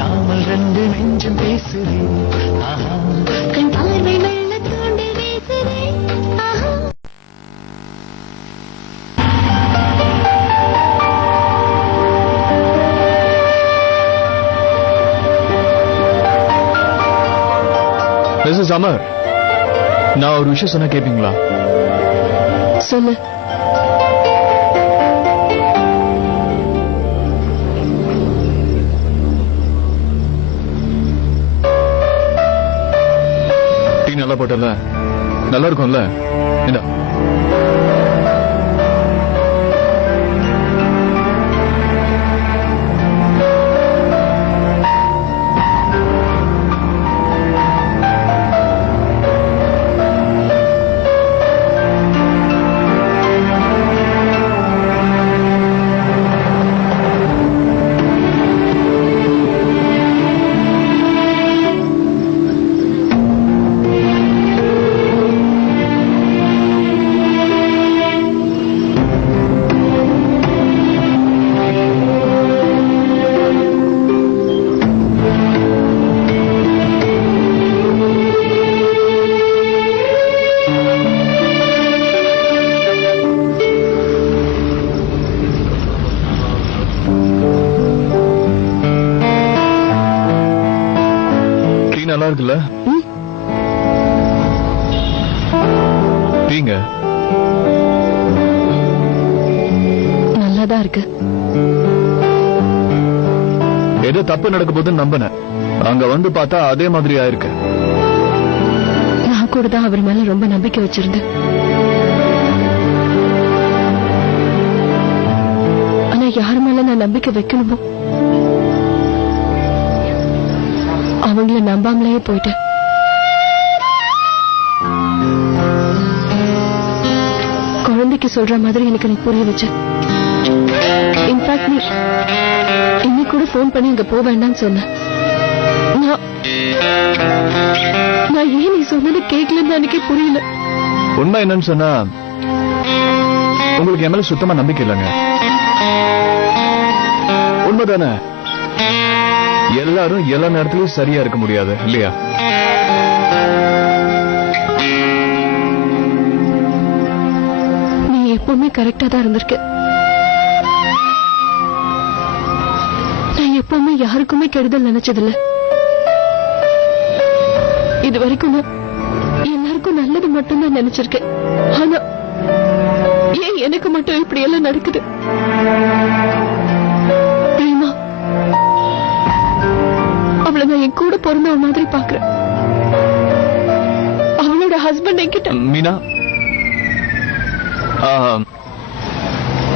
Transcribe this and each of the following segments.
பேசாமல் ரெண்டு நெஞ்சம் பேசுதே கண் பார்வை மெல்ல தூண்டி வீசுதே This is Amar. நான் ஒரு விஷயம் சொன்னா கேப்பீங்களா? சொல்லு. டீ நல்லா போட்டல, நல்லா இருக்கும்ல? இந்தா. நல்லா இருக்குல்ல? டீங்க நல்லாதான் இருக்கு. ஏதோ தப்பு நடக்க போதுன்னு நம்பினேன். அங்க வந்து பார்த்தா அதே மாதிரி ஆயிருக்கு. நான் கூட தான் அவர் மேல ரொம்ப நம்பிக்கை வச்சிருந்தேன். ஆனா யார் மேல நான் நம்பிக்கை வைக்கணுமோ அவங்கள நம்பாமலேயே போயிட்டேன். குழந்தைக்கு சொல்ற மாதிரி எனக்கு நீ புரிய வச்ச. இன்ஃபேக்ட் நீ இன்னைக்கு கூட போன் பண்ணி இங்க போக வேண்டாம்னு சொன்ன. நான் ஏன் நீ சொன்னது கேட்கலன்னு எனக்கே புரியல. உண்மை என்னன்னு சொன்னா உங்களுக்கு என் மேல சுத்தமா நம்பிக்கை இல்லைங்க. உண்மைதானே? எல்லாரும் எல்லா நேரத்திலும் சரியா இருக்க முடியாது இல்லையா? நீ எப்பவுமே கரெக்டா தான் இருந்திருக்க. நான் எப்பவுமே யாருக்குமே கெடுதல் நினைச்சதில்ல. இது வரைக்கும் நான் எல்லாருக்கும் நல்லது மட்டும்தான் நினைச்சிருக்கேன். ஆனா ஏன் எனக்கு மட்டும் இப்படி எல்லாம் நடக்குது? அவளை நான் என் கூட பிறந்த மாதிரி பாக்குறேன். அவளோட ஹஸ்பண்ட் என்கிட்ட. மீனா,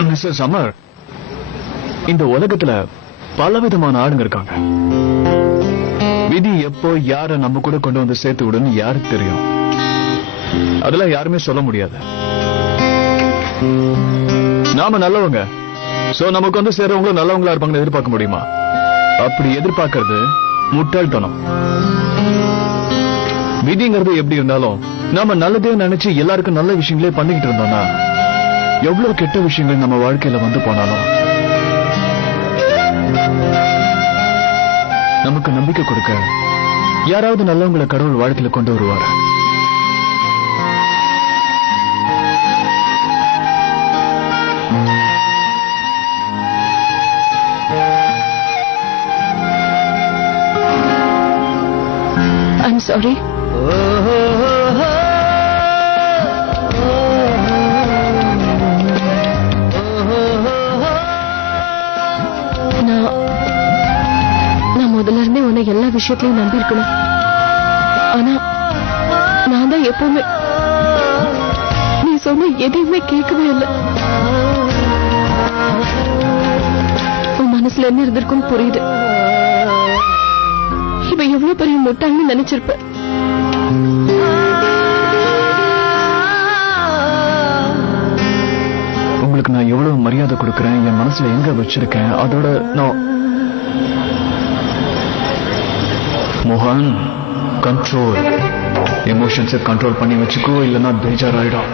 மிஸ்டர் சமர், இந்த உலகத்துல பலவிதமான ஆளுங்க இருக்காங்க. விதி எப்போ யார நம்ம கூட கொண்டு வந்து சேர்த்து விடுன்னு யாருக்கு தெரியும்? அதெல்லாம் யாருமே சொல்ல முடியாது. நாம நல்லவங்க, சோ நமக்கு வந்து சேர்றவங்களும் நல்லவங்களா இருப்பாங்கன்னு எதிர்பார்க்க முடியுமா? அப்படி எதிர்பார்க்கறது முட்டாள்தனம். விதிங்கிறது எப்படி இருந்தாலும் நாம நல்லதே நினைச்சு எல்லாருக்கும் நல்ல விஷயங்களே பண்ணிக்கிட்டு இருந்தோம்னா எவ்வளவு கெட்ட விஷயங்கள் நம்ம வாழ்க்கையில வந்து போனாலும் நமக்கு நம்பிக்கை கொடுக்க யாராவது நல்லவங்களை கடவுள் வாழ்க்கையில கொண்டு வருவார். I'm sorry. நான் முதல்ல இருந்தே உன்னை எல்லா விஷயத்திலையும் நம்பி இருக்கணும். ஆனா நான் தான் எப்பவுமே நீ சொன்ன எதையுமே கேட்கவே இல்லை. உன் மனசுல என்ன இருந்திருக்கும் புரியுது. இவ எவ்வளவு பெரிய முட்டாள்னு நினைச்சிருப்ப. உங்களுக்கு நான் எவ்வளவு மரியாதை கொடுக்கறேன், என் மனசுல எங்க வச்சிருக்கேன், அதோட நான் மோகன் கண்ட்ரோல் எமோஷன்ஸை கண்ட்ரோல் பண்ணி வச்சுக்கோ, இல்லைன்னா பேஜாராயிடும்.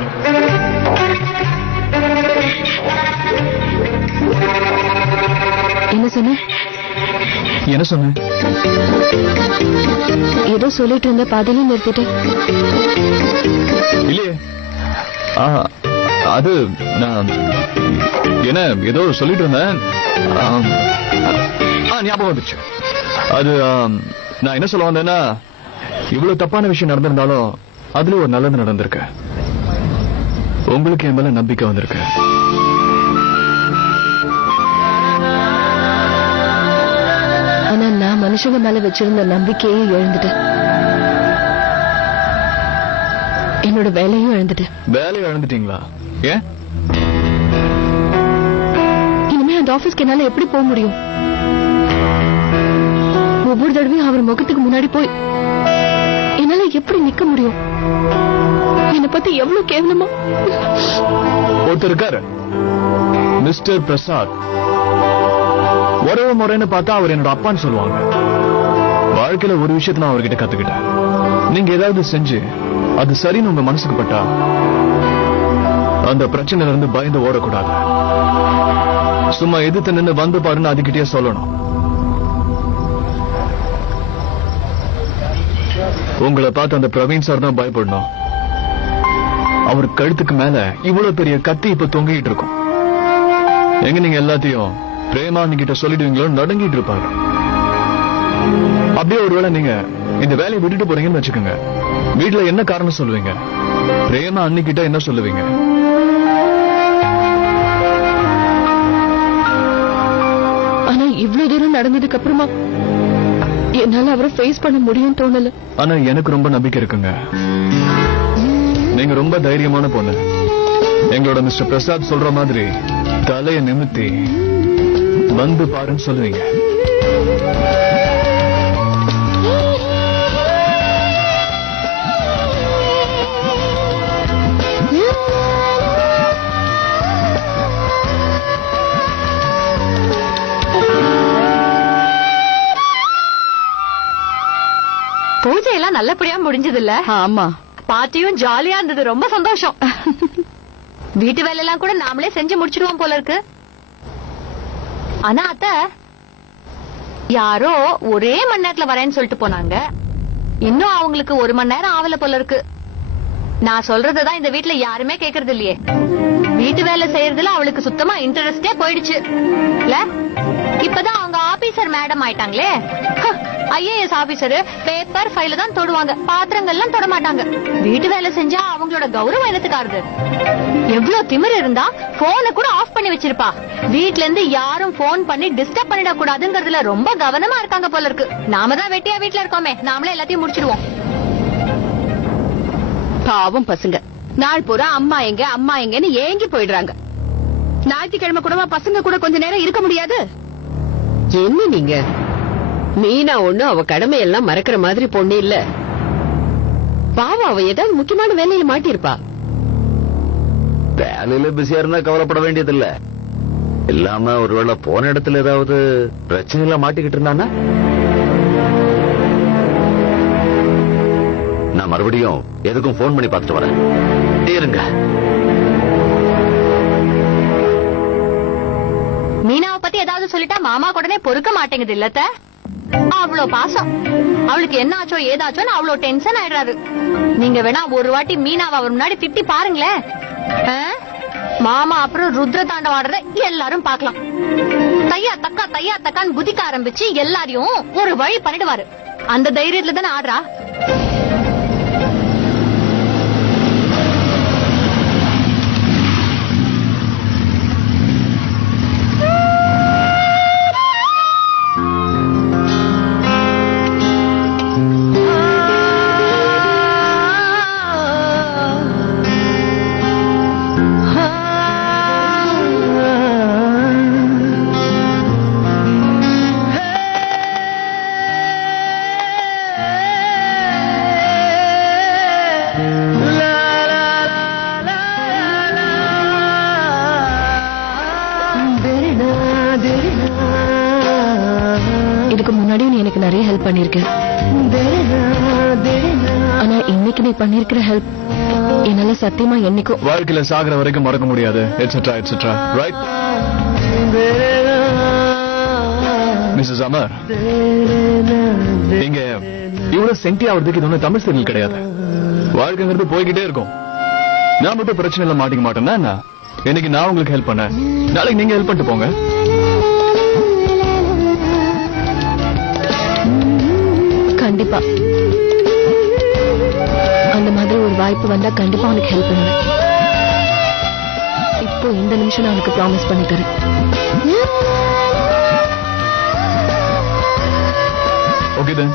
என்ன சொன்ன? என்ன சொன்ன? ஏதோ சொல்லிட்டு இருந்த பாதியில நிறுத்திட்டேன். இல்லையே. அது நான் என்ன ஏதோ சொல்லிட்டு இருந்தேன். ஞாபகம் வந்துச்சு. அது நான் என்ன சொல்ல வந்தேன்னா, இவ்வளவு தப்பான விஷயம் நடந்திருந்தாலும் அதுல ஒரு நல்லது நடந்திருக்கு. உங்களுக்கு என் மேல நம்பிக்கை வந்திருக்கு. ஆனா நான் மனுஷங்க மேல வச்சிருந்த நம்பிக்கையே இழந்துட்டேன். என்னோட வேலையும் இழந்துட்டேன். வேலையை இழந்துட்டீங்களா? ஏன்? இனிமே அந்த ஆபீஸ்க்கு என்னால எப்படி போக முடியும்? ஒவ்வொரு தடவையும் அவர் முகத்துக்கு முன்னாடி போய் என்னால எப்படி நிக்க முடியும்? என்னை பத்தி எவ்வளவு கேவலமா. ஒருத்தர் இருக்காரு, மிஸ்டர் பிரசாத். உறவு முறைன்னு பார்த்தா அவர் என்னோட அப்பான்னு சொல்லுவாங்க. வாழ்க்கையில ஒரு விஷயத்த நான் அவர்கிட்ட கத்துக்கிட்டேன். நீங்க ஏதாவது செஞ்சு அது சரின்னு உங்க மனசுக்கு பட்டா அந்த பிரச்சனையில இருந்து பயந்து ஓடக்கூடாது. சும்மா எதிர்த்து நின்று வந்து பாருன்னு அதுகிட்டே சொல்லணும். உங்களை பார்த்து அந்த பிரவீன் சார் தான் பயப்படணும். அவர் கழுத்துக்கு மேல இவ்வளவு பெரிய கத்தி இப்ப தொங்கிட்டு இருக்கும். எங்க நீங்க எல்லாத்தையும் பிரேமா கிட்ட சொல்லிடுவீங்களோ நடுங்கிட்டு இருப்பாரு. அப்படியே ஒருவேளை நீங்க இந்த வேலையை விட்டுட்டு போறீங்கன்னு வச்சுக்கோங்க, வீட்டுல என்ன காரணம் சொல்லுவீங்க? பிரேமா அன்னிக்கிட்ட என்ன சொல்லுவீங்க? ஆனா இவ்வளவு தூரம் நடந்ததுக்கு அப்புறமா என்னால அவரை ஃபேஸ் பண்ண முடியும் தோணல. ஆனா எனக்கு ரொம்ப நம்பிக்கை இருக்குங்க. நீங்க ரொம்ப தைரியமான பொண்ணு. எங்களோட மிஸ்டர் பிரசாத் சொல்ற மாதிரி தலையை நிமித்தி வந்து பாருன்னு சொல்லுவீங்க. பூஜை எல்லாம் நல்லபடியா முடிஞ்சது இல்ல? ஆமா, பார்ட்டியும் ஜாலியா இருந்தது. ரொம்ப சந்தோஷம். வீட்டு வேலை எல்லாம் கூட நாமளே செஞ்சு முடிச்சிடுவோம் போல இருக்கு. ஆனா அத்தை, யாரோ ஒரே மணி நேரத்துல வரேன்னு சொல்லிட்டு போனாங்க. இன்னும் அவங்களுக்கு 1 மணி நேரம் ஆவல போல இருக்கு. நான் சொல்றதுதான் இந்த வீட்டுல யாருமே கேக்குறது இல்லையே. வீட்டு வேலை செய்யறதுல அவளுக்கு சுத்தமா இன்ட்ரெஸ்டே போயிடுச்சு இல்ல? இப்பதான் அவங்க ஆபீசர் மேடம் ஆயிட்டாங்களே. ஐஏஎஸ் ஆபீசர் பேப்பர் ஃபைல தான் தொடுவாங்க, பாத்திரங்கள்லாம் தொட மாட்டாங்க. வீட்டு வேலை செஞ்சா அவங்களோட கௌரவம் என்னத்துக்காருது? எவ்வளவு திமிரு இருந்தா போனை கூட ஆஃப் பண்ணி வச்சிருப்பா. வீட்ல இருந்து யாரும் போன் பண்ணி டிஸ்டர்ப் பண்ணிட கூடாதுங்கிறதுல ரொம்ப கவனமா இருக்காங்க போல இருக்கு. நாம தான் வெட்டியா வீட்டுல இருக்கோமே, நாமளே எல்லாத்தையும் முடிச்சிடுவோம். பாவம் பசங்க நாள் பூரா அம்மா எங்க அம்மா எங்கன்னு ஏங்கி போயிடுறாங்க. ஞாயிற்றுக்கிழமை கூடவா பசங்க கூட கொஞ்ச நேரம் இருக்க முடியாது? என்ன நீங்க மீனா ஒண்ணு அவ கடமையெல்லாம் மறக்கிற மாதிரி பொண்ணு இல்ல. பாவம், அவ ஏதாவது முக்கியமான வேலையில மாட்டிருப்பா. வேலையில பிஸியா இருந்தா கவலைப்பட வேண்டியது இல்ல. இல்லாம ஒருவேளை போன இடத்துல ஏதாவது பிரச்சனையில மாட்டிக்கிட்டு இருந்தானா? நான் மறுபடியும் எதுக்கும் போன் பண்ணி பார்த்துட்டு வரேன். இருங்க. மீனாவை பத்தி ஏதாவது சொல்லிட்டா மாமா உடனே பொறுக்க மாட்டேங்குது இல்லத்த? அவ்வளோ பாசம். அவளுக்கு என்ன ஆச்சோ ஏதாச்சோன்னு அவ்வளோ டென்ஷன் ஆயிடுறாரு. நீங்க வேணா ஒரு வாட்டி மீனாவை அவர் முன்னாடி திட்டி பாருங்களேன். மாமா அப்புறம் ருத்ர தாண்டம் ஆடுறத எல்லாரும் பாக்கலாம். தையா தக்கான்னு குதிக்க ஆரம்பிச்சு எல்லாரையும் ஒரு வழி பண்ணிடுவாரு. அந்த தைரியத்துல தானே ஆடுறா. இதுக்கு முன்னாடி நீ எனக்கு நிறைய ஹெல்ப் பண்ணிருக்க. ஆனா இன்னைக்கு நீ பண்ணிருக்கிற ஹெல்ப் என்னால சத்தியமா என்னைக்கும் வாழ்க்கையில சாகிற வரைக்கும் மறக்க முடியாது. Etcetera etcetera. Right? Mrs Amar, நீங்க இவ்வளவு சென்டி ஆவறதுக்கு இது ஒன்றும் தமிழ் சீரியல் கிடையாது. வாழ்க்கைங்கிறது போய்கிட்டே இருக்கும். நான் மட்டும் பிரச்சனைல மாட்டிக்க மாட்டேன்னா என்ன? இன்னைக்கு நான் உங்களுக்கு ஹெல்ப் பண்ணேன், நாளைக்கு நீங்க ஹெல்ப் பண்ணிட்டு போங்க. கண்டிப்பா அந்த மாதிரி ஒரு வாய்ப்பு வந்தா கண்டிப்பா உனக்கு ஹெல்ப் பண்ணுவேன். இப்போ இந்த நிமிஷம் நான் உனக்கு ப்ராமிஸ் பண்ணி தரேன். Okay then.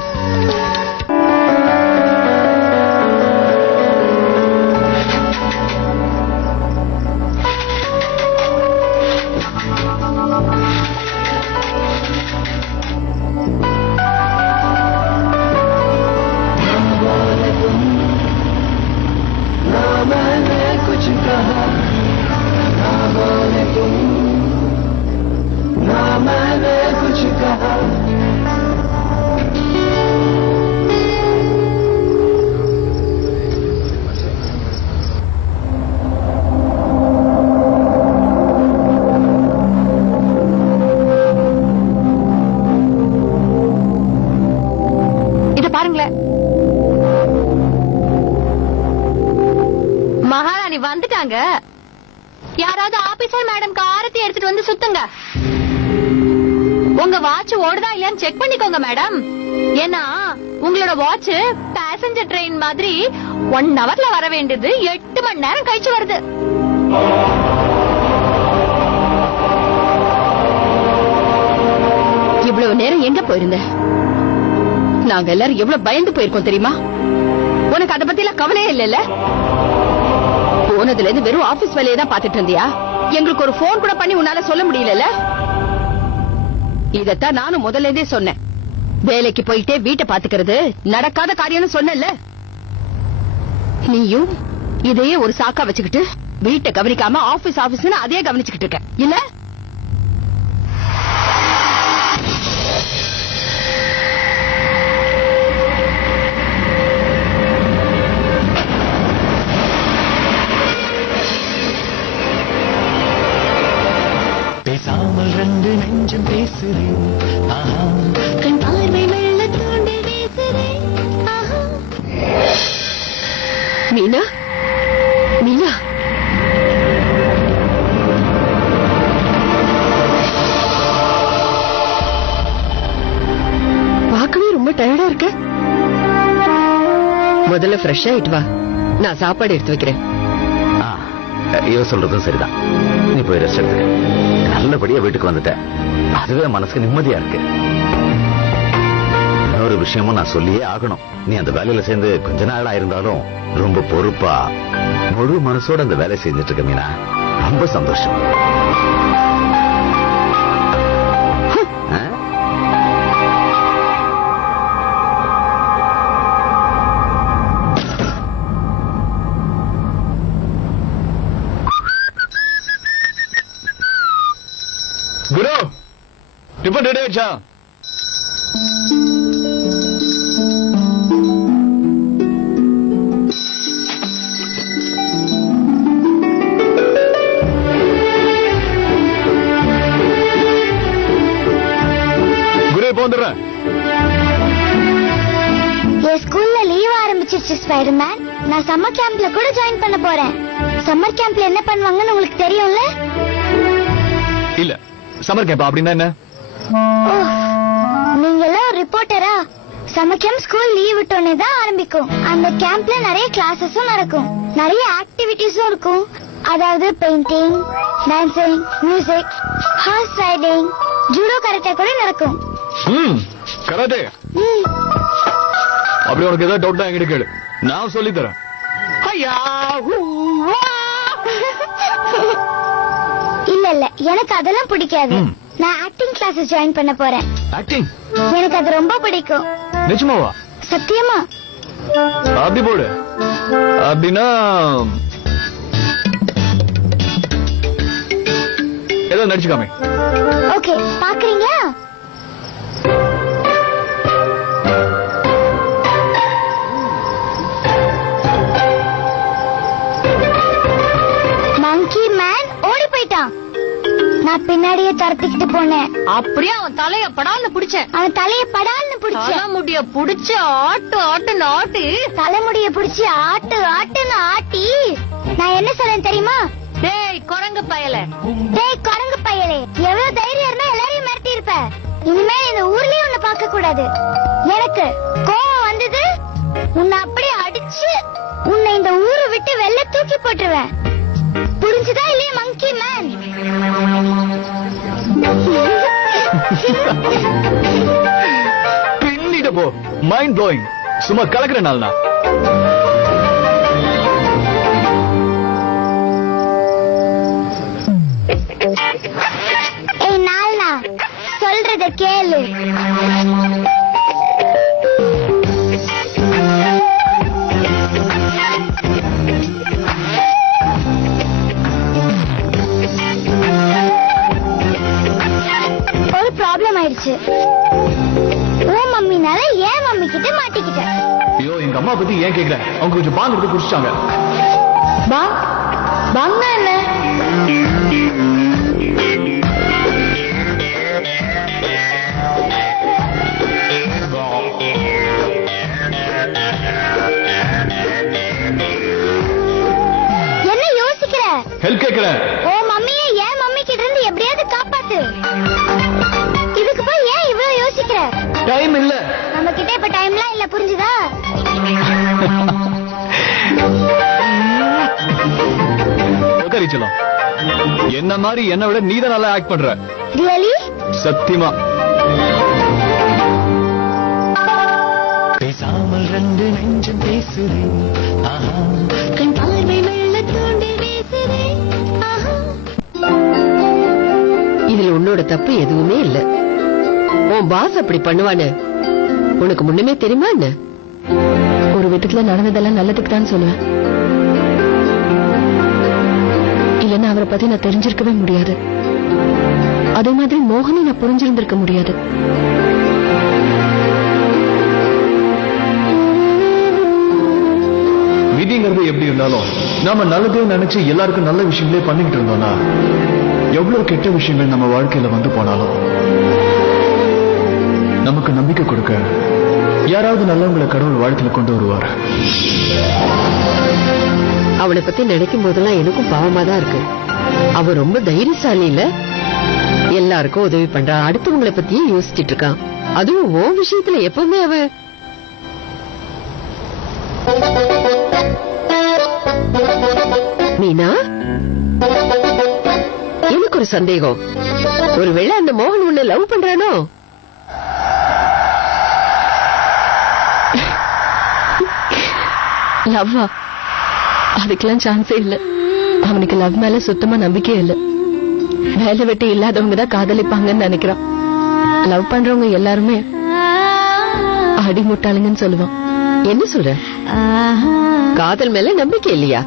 பாருங்களேன், மகாராணி வந்துட்டாங்க. யாராவது ஆபீசர் மேடம் ஆரத்தி எடுத்துட்டு வந்து சுத்துங்க. உங்க வாட்ச் ஓடுதா இல்லையான்னு செக் பண்ணிக்கோங்க மேடம். ஏன்னா உங்களோட வாட்ச் பேசஞ்சர் ட்ரெயின் மாதிரி 1 ஹவர்ல வர வேண்டியது 8 மணி நேரம் கழிச்சு வருது. இவ்வளவு நேரம் எங்க போயிருந்த? நாங்க எல்லாரும் எவ்வளவு பயந்து போயிருக்கோம் தெரியுமா? உனக்கு அத பத்தி எல்லாம் கவலையே இல்ல. போனதுல இருந்து வெறும் ஆபீஸ் வேலையை தான் பாத்துட்டு இருந்தியா? எங்களுக்கு ஒரு போன் கூட பண்ணி உன்னால சொல்ல முடியல. இதத்தான் நானும் முதல்ல இருந்தே சொன்னேன். வேலைக்கு போயிட்டே வீட்டை பாத்துக்கிறது நடக்காத காரியம்னு சொன்னல. நீயும் இதையே ஒரு சாக்கா வச்சுக்கிட்டு வீட்டை கவனிக்காம ஆபீஸ் ஆபீஸ்னு அதே கவனிச்சுக்கிட்டு இருக்க இல்ல? பேசாமல் 2 நெஞ்சம் பேசுறேன். ஆஹா, கண் பார்வை மெல்ல தூண்டி வீசுறேன். ஆஹா. மீனா, மீனா, பார்க்கவே ரொம்ப டயர்டா இருக்க. முதல்ல ஃப்ரெஷ் ஆயிட்டு வா, நான் சாப்பாடு எடுத்து வைக்கிறேன். இவ சொல்றதும் சரிதான். நீ போய் ரெஸ்ட் எடுத்துக்க. நல்லபடியா வீட்டுக்கு வந்துட்ட, அதுவே மனசுக்கு நிம்மதியா இருக்கு. இன்னொரு விஷயமும் நான் சொல்லியே ஆகணும். நீ அந்த வேலையில சேர்ந்து கொஞ்ச நாளா இருந்தாலும் ரொம்ப பொறுப்பா முழு மனசோட அந்த வேலை செஞ்சுட்டு இருக்க மீனா. ரொம்ப சந்தோஷம். குரு, டிஃபன் ரெடி ஆயிடுச்சா? குரு, இப்போ வந்துடுறேன். என் ஸ்கூல்ல லீவ் ஆரம்பிச்சிருச்சு ஸ்பைடர்மேன். நான் சம்மர் கேம்ப்ல கூட ஜாயின் பண்ண போறேன். சம்மர் கேம்ப்ல என்ன பண்ணுவாங்கன்னு உங்களுக்கு தெரியும்ல? இல்ல, சம்மர் கேம்ப் அப்படின்னா என்ன? நீங்க எல்லாம் ஒரு ரிப்போர்ட்டரா? சம்மர் கேம்ப் ஸ்கூல் லீவ் விட்டோன்னே தான் ஆரம்பிக்கும். அந்த கேம்ப்ல நிறைய கிளாஸஸும் நடக்கும், நிறைய ஆக்டிவிட்டிஸும் இருக்கும். அதாவது painting, dancing, music, horse riding, judo, karate கூட நடக்கும். கராட்டே? அப்படி உனக்கு ஏதாவது டவுட் என்கிட்ட கேளு, நான் சொல்லி தரேன். இல்ல இல்ல, எனக்கு அதெல்லாம் பிடிக்காது. நான் ஆக்டிங் கிளாஸஸ் ஜாயின் பண்ண போறேன். ஆக்டிங்? எனக்கு அது ரொம்ப பிடிக்கும். நிஜமாவா? சத்தியமா. அப்படி போடு. அப்படின்னா ஏதோ நடிச்சுக்காமே. ஓகே, பாக்குறீங்களா? மங்கி மேன் ஓடி போயிட்டான். நான் பின்னாடி பின்னாடியே துரத்திக்கிட்டு போனேன். அப்படியே அவன் தலைய படால்னு புடிச்சேன். அவன் தலைய படால்னு பிடிச்சேன். தலைமுடிய புடிச்சு ஆட்டு ஆட்டுன்னு ஆட்டி தலைமுடிய பிடிச்சி ஆட்டு ஆட்டுன்னு ஆட்டி நான் என்ன சொல்றேன் தெரியுமா? டேய் குரங்கு பயல, டேய் குரங்கு பயலே, எவ்வளவு தைரியம் இருந்தா எல்லாரையும் மிரட்டி இருப்ப. இனிமே இந்த ஊர்லயே உன்னை பார்க்க கூடாது. எனக்கு கோவம் வந்தது, உன்னை அப்படியே அடிச்சு உன்னை இந்த ஊரை விட்டு வெளில தூக்கி போட்டுருவேன். புரிஞ்சுதா இல்லையா மங்கி மேன்? பின்னிட போ. Mind blowing. சும்மா கலக்குற நாள்னா. ஏய் நாள்னா, சொல்றத கேளு. ஒரு ப்ராப்ளம் ஆயிடுச்சு. ஓ மம்மினால ஏன் மம்மி கிட்ட மாட்டிக்கிட்டேன். ஐயோ, எங்க அம்மா பத்தி ஏன் கேக்குற? அவங்க கொஞ்சம் பால் எடுத்து குடிச்சிட்டாங்க. பாங்னா என்ன? என்ன யோசிக்கிற? ஹெல்ப் கேக்குறேன். ஓ மம்மியை ஏன் மம்மி கிட்ட இருந்து எப்படியாவது காப்பாத்து. இதுக்கு போய் ஏன் இவ்வளவு யோசிக்கிற? டைம் இல்ல. நம்ம கிட்ட இப்ப டைம்லாம் இல்ல, புரிஞ்சுதா? உட்காரிச்சலாம். என்ன மாதிரி என்ன விட நீதான் நல்லா ஆக்ட் பண்ற. ரியலி? சத்தியமா. பேசாமல் ரெண்டு நெஞ்சம் பேசுதே. ஆஹா, கண் பார்வை மெல்ல தூண்டி வீசுதே. ஆஹா. இதுல உன்னோட தப்பு எதுவுமே இல்ல. உன் பாஸ் அப்படி பண்ணுவான்னு உனக்கு முன்னமே தெரியுமா என்ன? ஒரு விதத்துல நடந்ததெல்லாம் நல்லதுக்கு தான் சொல்லுவேன். இல்லன்னா அவரை பத்தி நான் தெரிஞ்சிருக்கவே முடியாது. அதே மாதிரி மோகனை நான் புரிஞ்சிருந்திருக்க முடியாது. விதிங்கிறது எப்படி இருந்தாலும் நாம நல்லதே நினைச்சு எல்லாருக்கும் நல்ல விஷயங்களே பண்ணிக்கிட்டு இருந்தோம்னா எவ்வளவு கெட்ட விஷயங்கள் நம்ம வாழ்க்கையில வந்து போனாலும் நமக்கு நம்பிக்கை கொடுக்க யாராவது நல்லவங்களை கடவுள் வாழ்க்கையில கொண்டு வருவார். அவனை பத்தி நினைக்கும் போதெல்லாம் எனக்கும் பாவமா தான் இருக்கு. அவன் ரொம்ப தைரியசாலி இல்ல, எல்லாருக்கும் உதவி பண்றான், அடுத்தவங்களை பத்தியே யோசிச்சுட்டு இருக்கான். அதுவும் ஓ விஷயத்துல எப்பவுமே அவன். மீனா, எனக்கு ஒரு சந்தேகம். ஒருவேளை அந்த மோகன் உன்னை லவ் பண்றானோ? லவ்வா? அதுக்கெல்லாம் சான்ஸே இல்ல. அவனுக்கு லவ் மேல சுத்தமா நம்பிக்கையே இல்ல. வேலை வெட்டி இல்லாதவங்க தான் காதலிப்பாங்கன்னு நினைக்கிறான். லவ் பண்றவங்க எல்லாருமே அடிமுட்டாளுங்கன்னு சொல்லுவான். என்ன சொல்ற? காதல் மேல நம்பிக்கை இல்லையா?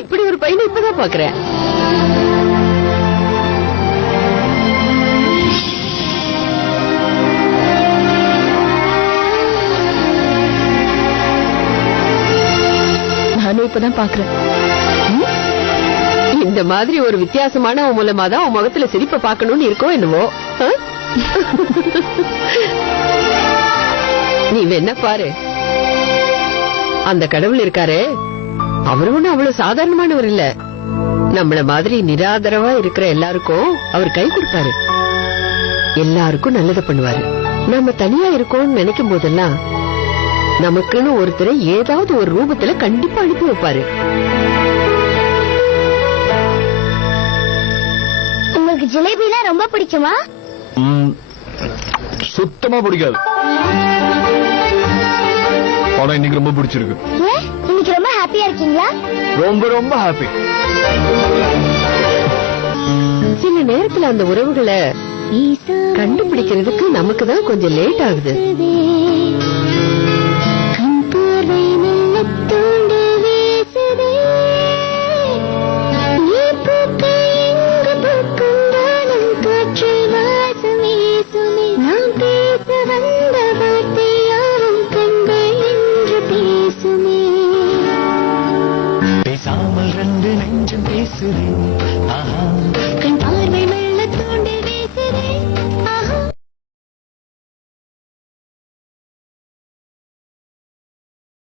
இப்படி ஒரு பையனை இப்பதான் பாக்குறேன். நானும் இப்பதான் பாக்குறேன். இந்த மாதிரி ஒரு வித்தியாசமான மூலமா தான் உன் முகத்துல சிரிப்பை பார்க்கணும்னு இருக்கோ என்னவோ. ஆ? நீ என்ன பாரு, அந்த கடவுள் இருக்காரு, அவரு ஒண்ணு அவ்வளவு சாதாரணமானவர் இல்ல. நம்மள மாதிரி நிராதரவா இருக்கிற எல்லாருக்கும் அவர் கை கொடுப்பாரு, எல்லாருக்கும் நல்லதை பண்ணுவாரு. நம்ம தனியா இருக்கோம்னு நினைக்கும் போதெல்லாம் நமக்குன்னு ஒருத்தரை ஏதாவது ஒரு ரூபத்துல கண்டிப்பா அனுப்பி வைப்பாரு. உங்களுக்கு ஜிலேபினா ரொம்ப பிடிக்குமா? சுத்தமா பிடிக்காது. ஆனா இன்னைக்கு ரொம்ப பிடிச்சிருக்கு. இன்னைக்கு ரொம்ப ஹாப்பியா இருக்கீங்களா? ரொம்ப ரொம்ப ஹாப்பி. சில நேரத்துல அந்த உறவுகளை கண்டுபிடிக்கிறதுக்கு நமக்கு தான் கொஞ்சம் லேட் ஆகுது.